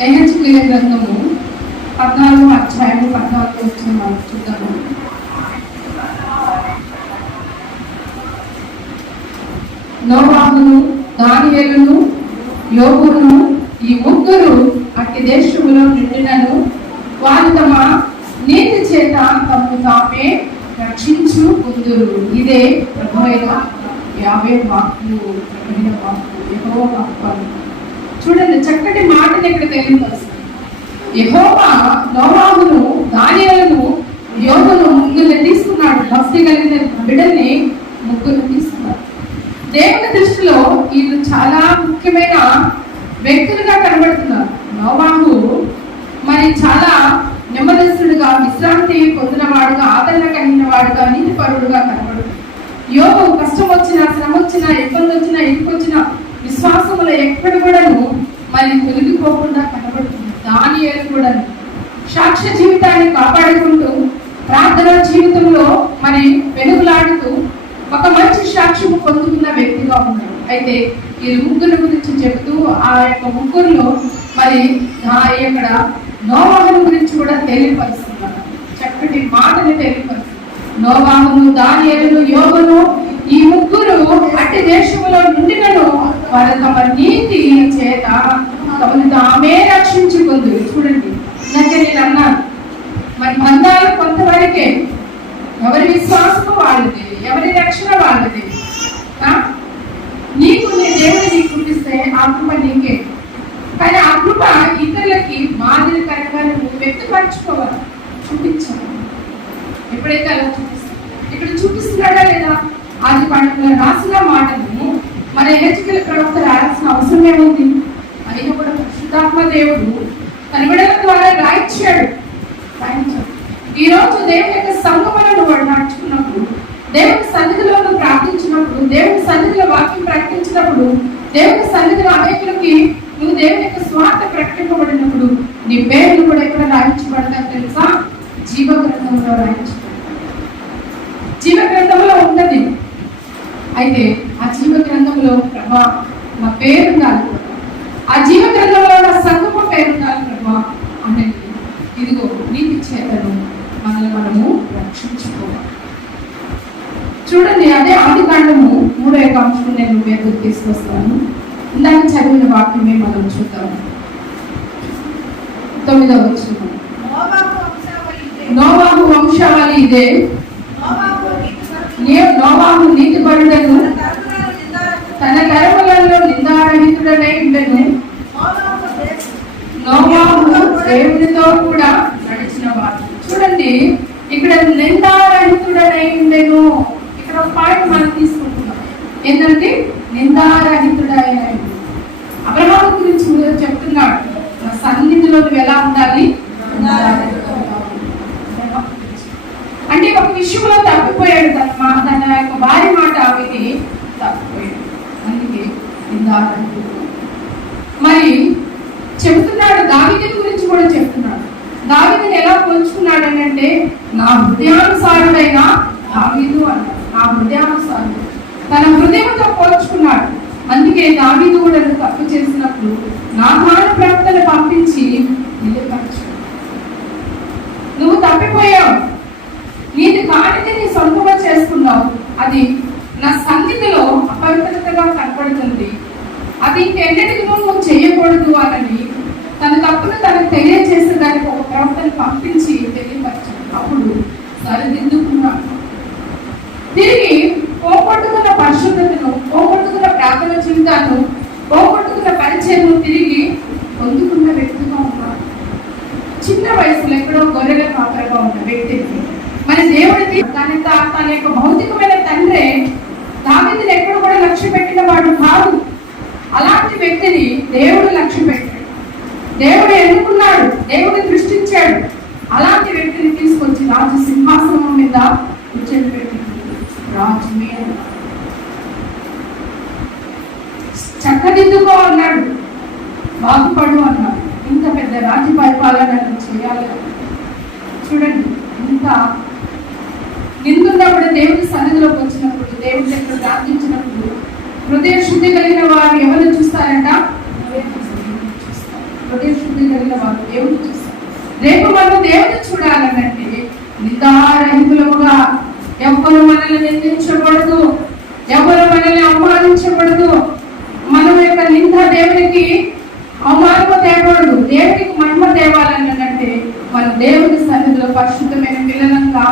ఎహెచ్కేల గ్రంథము పద్నాలుగు అధ్యాయము పద్నాలుగు వచ్చిన మనం చూద్దాము. నోవాహును దానియేలును యోగును ఈ ముగ్గురు అట్టి దేశములో నిండినను వారు తమ నీతి చేత తమను తామే రక్షించు కొందురు ఇదే ప్రభువైన యాభై వాక్కు వాక్కు యెహోవా వాక్కు చూడండి చక్కటి మాటని ఇక్కడ తెలియపరుస్తుంది యెహోవా నోవాహును ధాన్యాలను యోగును ముగ్గురిని తీసుకున్నాడు భక్తి కలిగిన బిడ్డల్ని ముగ్గురు తీసుకున్నాడు దేవుని దృష్టిలో వీళ్ళు చాలా ముఖ్యమైన వ్యక్తులుగా కనబడుతున్నారు. నోవాహు మరి చాలా నెమ్మదస్తుడుగా విశ్రాంతి పొందినవాడుగా ఆదరణ కలిగిన వాడుగా నీతిపరుడుగా కనబడుతుంది యోగు కష్టం వచ్చినా శ్రమ వచ్చినా ఇబ్బంది వచ్చినా ఇంటికి వచ్చినా విశ్వాసములో ఎక్కడ కూడాను మరి తొలగిపోకుండా కనబడుతుంది. దాని కూడా సాక్ష్య జీవితాన్ని కాపాడుకుంటూ ప్రార్థన జీవితంలో మరి వెలుగులాడుతూ ఒక మంచి సాక్ష్యము పొందుకున్న వ్యక్తిగా ఉన్నాడు. అయితే ఈ ముగ్గురు గురించి చెబుతూ ఆ యొక్క ముగ్గురులో మరి ఇక్కడ నోవాహను గురించి కూడా తెలియపరుస్తున్నారు. చక్కటి మాటని తెలియపరుస్తున్నారు. నోవాహను దానియేలును యోగను ఈ ముగ్గురు అట్టి దేశంలో నుండినను వారు తమ నీతి చేత తమను తామే రక్షించుకుంది. చూడండి ఇందాక నేను అన్నాను మరి బంధాలు కొంతవరకే ఎవరి విశ్వాసము వాళ్ళది ఎవరి రక్షణ వాళ్ళది? నీకు నీ దేవుడు నీకు చూపిస్తే ఆ కృప నీకే. కానీ ఆ కృప ఇతరులకి మాదిరికరంగా నువ్వు వ్యక్తపరచుకోవాలి. చూపించాలి. ఎప్పుడైతే అలా చూపిస్తా ఇక్కడ చూపిస్తున్నాడా లేదా? ఆది పండుగ రాసిన మాటను మన హెచ్కల ప్రవక్త రాయాల్సిన అవసరం ఏముంది? అని కూడా పరిశుద్ధాత్మ దేవుడు తన ద్వారా రాయించాడు రాయించాడు. ఈ రోజు దేవుని యొక్క సంగమలను వాడు నడుచుకున్నప్పుడు దేవుని సన్నిధిలో నువ్వు ప్రార్థించినప్పుడు దేవుని సన్నిధిలో వాక్యం ప్రకటించినప్పుడు దేవుని సన్నిధిలో అనేకులకి నువ్వు దేవుని యొక్క స్వార్థ ప్రకటింపబడినప్పుడు నీ పేర్లు కూడా ఎక్కడ రాయించబడతా తెలుసా? జీవ గ్రంథంలో రాయించు జీవ గ్రంథంలో ఉన్నది అయితే ఆ జీవ గ్రంథంలో ప్రభా నా పేరు ఉండాలి ప్రభా. ఆ జీవ గ్రంథంలో నా సంగమ పేరు ఉండాలి ప్రభా అనేది ఇదిగో నీతి చేతను మనల్ని మనము రక్షించుకోవాలి చూడండి అదే ఆది కాండము మూడో యొక్క అంశం నేను మీద తీసుకొస్తాను. ఇందాక చదివిన వాక్యమే మనం చూద్దాం. తొమ్మిదవ వచ్చిన నోవాహు వంశావళి ఇదే. నోవాహు వంశావళి ఇదే నోవాహు నీతిపరుడు. నే- నోవాహు నీతిపరుడను తన తరములను నిందారహితుడు. తన తరములలో నిందారహితుడనై ఉండెను నోవాహు దేశ- నోవాహు దేవునితో కూడా నడిచిన వాడు చూడండి ఇక్కడ నిందారహితుడనై ఉండెను ఇక్కడ ఒక పాయింట్ మనం తీసుకుంటున్నాం ఏంటంటే నిందారహితుడైన అబ్రహాము గురించి మీరు చెప్తున్నాడు నా సన్నిధిలో నువ్వు ఎలా ఉండాలి? అంటే ఒక విషయంలో తప్పిపోయాడు తన మా తన యొక్క భార్య మాట ఆమెకి తప్పిపోయాడు. అందుకే మరి చెబుతున్నాడు దావిని గురించి కూడా చెప్తున్నాడు దావిని ఎలా పోల్చుకున్నాడు అని అంటే నా హృదయానుసారుడైన దావిదు అన్నాడు. నా హృదయానుసారుడు. తన హృదయంతో పోల్చుకున్నాడు. అందుకే దావీదు కూడా తప్పు చేసినప్పుడు నా జ్ఞాన ప్రవక్తను పంపించి నువ్వు తప్పిపోయావు. నీది కానిది నీ సొంతంగా చేసుకున్నావు. అది నా సన్నిధిలో అపవిత్రతగా కనపడుతుంది. అది ఇంకెన్నిటికి నువ్వు చేయకూడదు అని తన తప్పును తనకు తెలియజేసేదానికి ఒక ప్రవక్తను పంపించి తెలియపరిచాడు అప్పుడు సరిదిద్దుకున్నాడు తిరిగి పోగొట్టుకున్న పరిశుద్ధతను పోగొట్టుకున్న ప్రార్థన జీవితాన్ని పోగొట్టుకున్న పరిచయం తిరిగి పొందుకున్న వ్యక్తిగా ఉన్నాడు చిన్న వయసులో ఎక్కడో గొర్రెల కాపరగా ఉన్న వ్యక్తి మరి దేవుడికి తన తన యొక్క భౌతికమైన తండ్రే దావిని ఎక్కడ కూడా లక్ష్య పెట్టిన వాడు కాదు. అలాంటి వ్యక్తిని దేవుడు లక్ష్య పెట్టాడు. దేవుడు ఎన్నుకున్నాడు? దేవుడు దృష్టించాడు అలాంటి వ్యక్తిని తీసుకొచ్చి రాజు సింహాసనం మీద పెట్టింది రాజు మీద. చక్కదిద్దుకో అన్నాడు. బాగుపడు అన్నాడు. ఇంత పెద్ద రాజ్య పరిపాలన చేయాలి చూడండి ఇంత నిందున్నప్పుడు దేవుని సన్నిధిలోకి వచ్చినప్పుడు దేవుడి దగ్గర ప్రార్థించినప్పుడు హృదయ శుద్ధి కలిగిన వారు ఎవరు చూస్తారంట? హృదయ శుద్ధి కలిగిన వారు దేవుడు చూస్తారు. రేపు మనం దేవుని చూడాలనంటే నిందారహితులముగా ఎవరు మనల్ని నిందించకూడదు ఎవరు మనల్ని అవమానించకూడదు. మనం యొక్క నింద దేవునికి అవమానము తేకూడదు దేవునికి మహిమ తేవాలనంటే మన దేవుని సన్నిధిలో పరిశుద్ధమైన పిల్లలంగా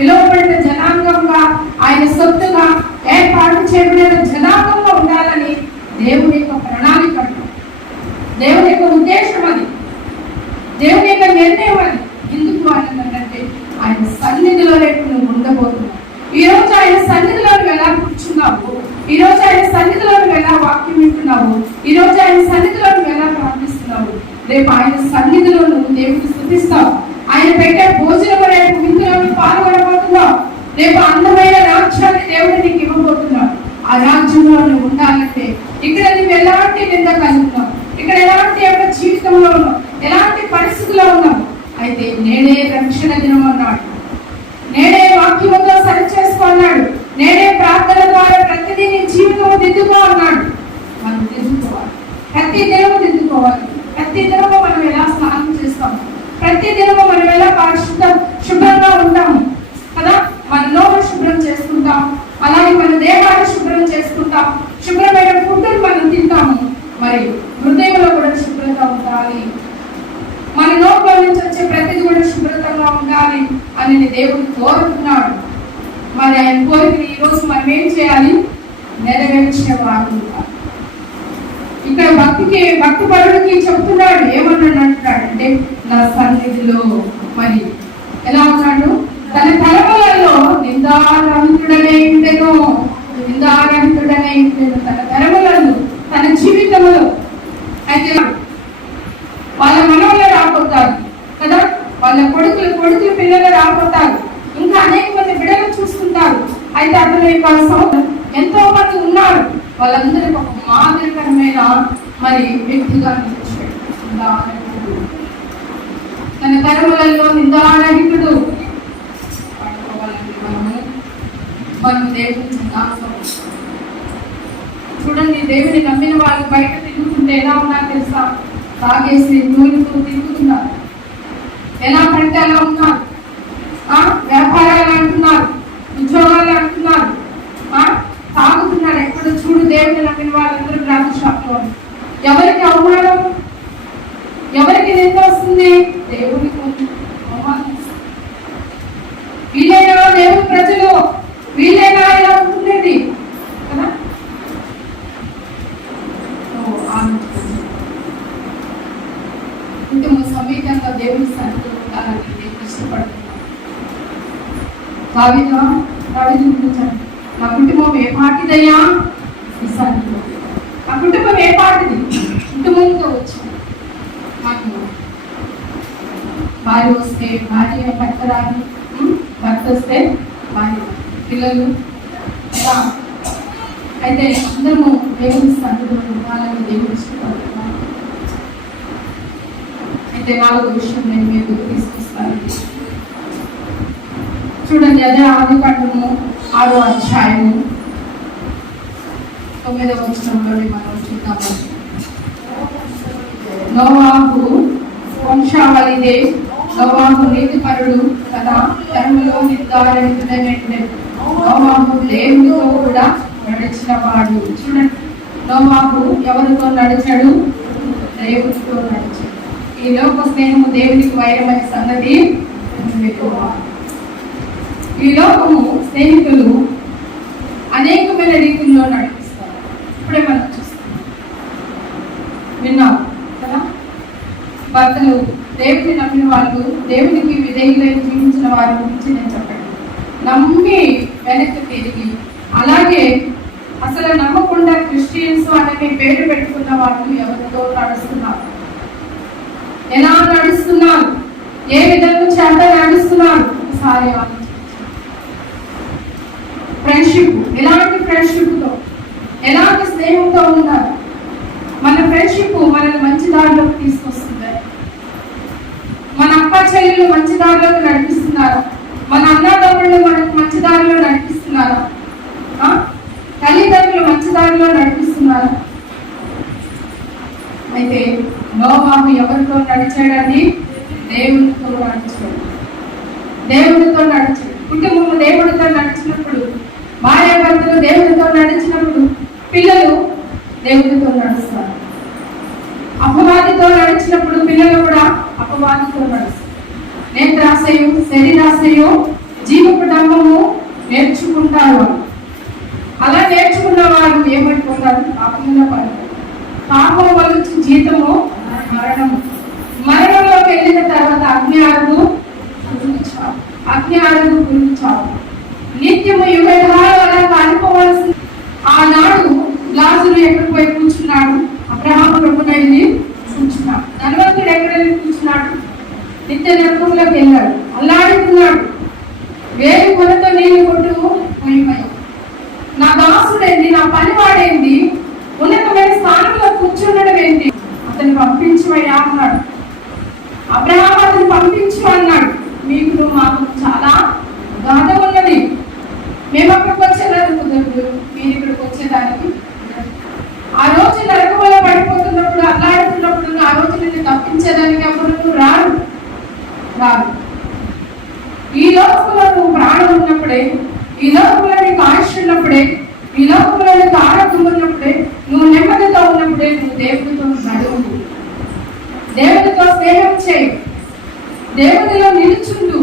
పిలువబడిన జనాంగంగా ఆయన సొత్తుగా ఏర్పాటు చేయబడిన జనాంగంగా ఉండాలని దేవుని యొక్క ప్రణాళిక దేవుని యొక్క ఉద్దేశం అది. దేవుని యొక్క నిర్ణయం అది. ఎందుకు అంటే ఆయన సన్నిధిలో రేపు నువ్వు ఉండబోతున్నావు. ఈ రోజు ఆయన సన్నిధిలో నువ్వు ఎలా కూర్చున్నావు ఈ రోజు ఆయన సన్నిధిలో నువ్వు ఎలా వాక్యం వింటున్నావు ఈ రోజు ఆయన సన్నిధిలో నువ్వు ఎలా ప్రార్థిస్తున్నావు రేపు ఆయన సన్నిధిలో నువ్వు దేవుని స్థుతిస్తావు. ఆయన పెట్టే భోజనం పాల్గొనబోతున్నావు రేపు అందమైన రాజ్యాన్ని దేవుడు నీకు ఇవ్వబోతున్నాడు. ఆ రాజ్యంలో నువ్వు ఉండాలంటే ఇక్కడ నువ్వు ఎలాంటి నింద కలుగుతున్నావు ఇక్కడ ఎలాంటి యొక్క జీవితంలో ఉన్నావు? ఎలాంటి పరిస్థితిలో ఉన్నావు? అయితే నేనే రక్షణ దినం అన్నాడు. నేనే వాక్యముతో సరి చేసుకున్నాడు నేనే ప్రార్థన ద్వారా ప్రతిదీ నీ సంతోషంగా ఉండాలి అని దేవుడు కోరుతున్నాడు మరి ఆయన కోరిక ఈ రోజు మనం ఏం చేయాలి? నెరవేర్చే వారు ఇక్కడ భక్తికి భక్తి పరుడికి చెప్తున్నాడు ఏమన్నాడు అంటున్నాడు అంటే నా సన్నిధిలో మరి ఎలా ఉన్నాడు తన తరములలో నిందారహితుడనే ఉండెను నిందారహితుడనే ఉండెను తన తరములలో తన జీవితంలో అయితే వాళ్ళ మనవలు రాబోతారు కదా వాళ్ళ కొడుకులు కొడుకులు పిల్లలు రాబోతారు ఇంకా అనేక మంది బిడ్డలు చూస్తుంటారు అయితే అతని ఎంతో మంది ఉన్నారు. వాళ్ళందరికీ ఒక మాదిరికరమైన మరి వ్యక్తిగా నిలిచాడు తన కర్మలలో నిందారహితుడు. మనము మనం దేవుని చూడండి దేవుని నమ్మిన వాళ్ళు బయట తిరుగుతుంటే ఎలా ఉన్నారు తెలుసా? తాగేసి నూనెతో తిరుగుతున్నారు. ఎలా పడితే అలా ఉన్నారు? ఆ, వ్యాపారాలు అంటున్నారు. ఉద్యోగాలు అంటున్నారు ఆ, తాగుతున్నారు ఎక్కడ చూడు నమ్మిన వాళ్ళందరూ గ్రామ షాప్లో ఎవరికి అవమానం? ఎవరికి నింద వస్తుంది? దేవునికి అవమానం. వస్తుంది. వీళ్ళైనా దేవుని ప్రజలు వీళ్ళైనా ఇలా ఉంటున్నది కదా? ఓ, కుటుంబ సమేతంగా దేవుని సన్నిధిలో ఉండాలని నేను ఇష్టపడుతున్నాను కావిదా కావిద నా కుటుంబం ఏ పాటిదయ్యా ఈ సన్నిధిలో కుటుంబం ఏ పాటిది కుటుంబంతో వచ్చింది నాకు భార్య వస్తే భార్య భర్త రాదు. భర్త వస్తే భార్య. పిల్లలు ఎలా అయితే అందరము దేవుని సన్నిధిలో ఉండాలని దేవుని ఇష్టపడుతున్నాను అయితే నాలుగో విషయం నేను మీకు తీసుకొస్తాను. చూడండి అదే ఆది కాండము ఆరో అధ్యాయము. తొమ్మిదవ వచనంలోని మనం చూద్దాము. నోవాహు వంశావళిదే. నోవాహు నీతిపరుడు కదా ధర్మలో నిర్ధారణితుడైనటువంటి నోవాహు దేవునితో కూడా నడిచిన వాడు చూడండి నోవాహు ఎవరితో నడిచాడు? దేవునితో నడిచాడు. ఈ లోక స్నేహము దేవునికి వైరమైన సంగతి ఈ లోకము స్నేహితులు అనేకమైన రీతుల్లో నడిపిస్తారు ఇప్పుడే మనం చూస్తాం. విన్నాం కదా? భర్తలు దేవుని నమ్మిన వాళ్ళు దేవునికి విధేయులై జీవించిన వారి గురించి నేను చెప్పండి నమ్మి వెనక్కి తిరిగి అలాగే అసలు నమ్మకుండా క్రిస్టియన్స్ అనే పేరు పెట్టుకున్న వాళ్ళు ఎవరితో నడుస్తున్నారు? ఎలా నడుస్తున్నారు? ఏ విధంగా చేత నడుస్తున్నారు? ఒకసారి ఫ్రెండ్షిప్ ఎలాంటి ఫ్రెండ్షిప్తో ఎలాంటి స్నేహంతో ఉన్నారు? మన ఫ్రెండ్షిప్ మనల్ని మంచి దారిలోకి తీసుకొస్తుంది. మన అక్క చెల్లెలు మంచి దారిలోకి నడిపిస్తున్నారు? మన అన్నదమ్ముళ్ళు మనకు మంచి దారిలో నడిపిస్తున్నారు? తల్లిదండ్రులు మంచి దారిలో నడిపిస్తున్నారు? అయితే నోబాబు ఎవరితో నడిచాడండి? దేవునితో నడిచాడు. దేవుడితో నడిచాడు. కుటుంబం దేవుడితో నడిచినప్పుడు భార్యాభర్తలు దేవుడితో నడిచినప్పుడు పిల్లలు దేవునితో నడుస్తారు అపవాదితో నడిచినప్పుడు పిల్లలు కూడా అపవాదితో నడుస్తారు నేత్రాశయం ఆశయో జీవపు నేర్చుకుంటారు అలా నేర్చుకున్న వారు ఏమంటున్నారు పాపముల పని పాపం వల్ల జీతము మరణము. మరణంలోకి వెళ్ళిన తర్వాత అగ్ని ఆరదు పురుగు అగ్ని ఆరదు పురుగు నిత్యము యుగధార అనుకోవాల్సి ఆనాడు లాజులు ఎక్కడికి పోయి కూర్చున్నాడు? అబ్రహాం ప్రభునైంది కూర్చున్నాడు. ధనవంతుడు ఎక్కడ వెళ్ళి కూర్చున్నాడు? నిత్య నరకంలోకి వెళ్ళాడు అల్లాడుతున్నాడు. వేరు కొనతో నీళ్ళు కొట్టు పోయిపోయావు నా దాసుడేంది నా పనివాడేంది? ఉన్నతమైన స్థానంలో కూర్చుండడం ఏంటి? అతన్ని పంపించమయ్యా అన్నాడు. అబ్రహాం అతను పంపించు అన్నాడు. మీకు మాకు చాలా గాథ ఉన్నది. మేము అక్కడికి వచ్చేదానికి కుదరదు. మీరు ఇక్కడికి వచ్చేదానికి ఆ రోజు నరకంలో పడిపోతున్నప్పుడు అల్లాడుతున్నప్పుడు ఆ రోజు నేను తప్పించేదానికి ఎవరు వారు. ఈ లోకంలో నువ్వు ప్రాణం ఉన్నప్పుడే ఈ లోకంలో నీకు ఆయుష్ ఉన్నప్పుడే ఈ లోకంలో నీకు ఆరోగ్యం ఉన్నప్పుడే నువ్వు నెమ్మదితో ఉన్నప్పుడే నువ్వు దేవుడితో నడువు. దేవుడితో స్నేహం చేయి. దేవుడిలో నిలుచుంటూ